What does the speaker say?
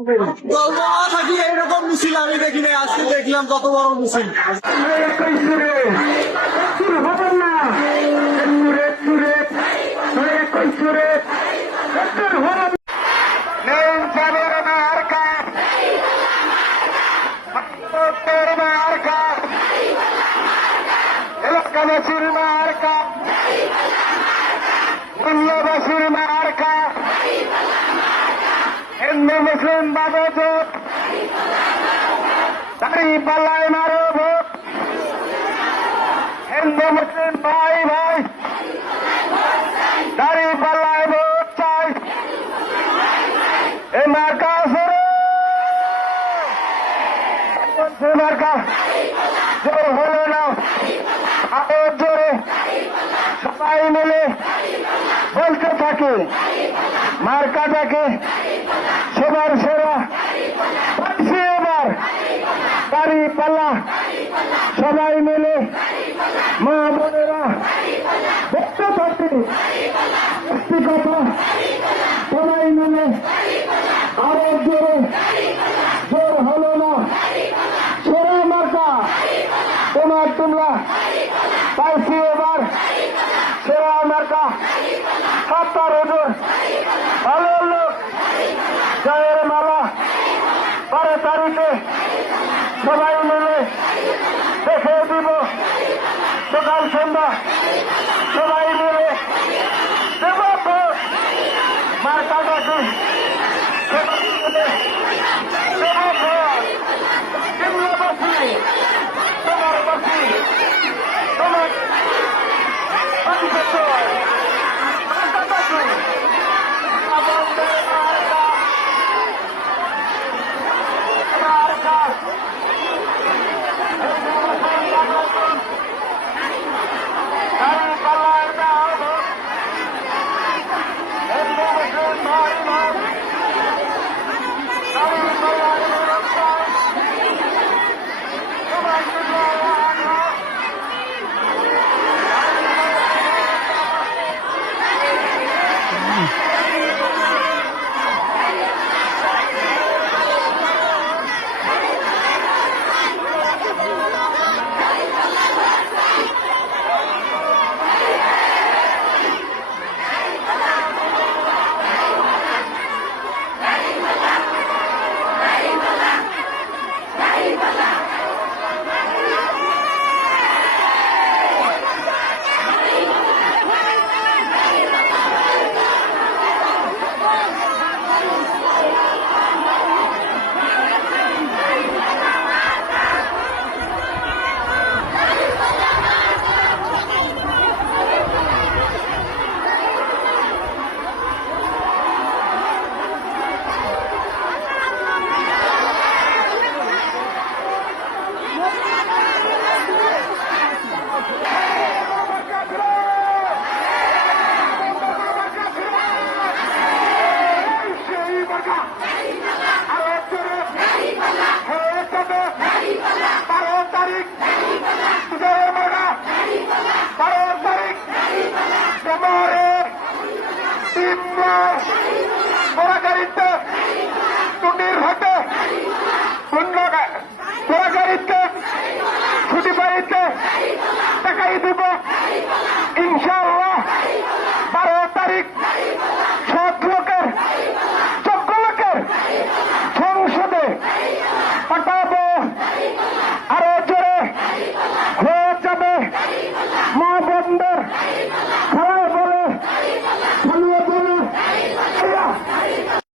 কল্পনা থাকি এইরকম মিছিল আমি দেখি নাই, আজকে দেখলাম কত বড় মিছিল। এলাকাবাসীর মার্কা, বাংলাবাসীর মার্কা, হিন্দু মুসলিম বাদে জোট, দাঁড়ি পাল্লায় মারো ভোট, হিন্দু মুসলিম ভাই ভাই, দাঁড়ি পাল্লায় ভোট চাই, এই মার্কা সরে মার্কা জোর হলো না, আরো জোরে সবাই মিলে বলতে থাকে মার্কাটাকে সবার সেরা পাচ্ছি এবার দাড়ি পাল্লা, সবাই মিলে মা বোনেরা বলতে থাকে একটি কথা, সবাই মিলে আরো জোরে জোর হলো না, সেরা মার্কা তোমার তোমরা পাইছি এবার সেরা মার্কা, 17 ভালো লোক জয়ের মালা 12 তারিখে সবাই মিলে দেখে দিব, সকাল সন্ধ্যা সবাই মিলে দেব ভোট মার্কাটাকে, সবাই মিলে দেব ভোট সিমলাবাসী, তোমার বাসী, তোমার ছুটি পাইতে টাকাই দিব ইনশাআল্লাহ।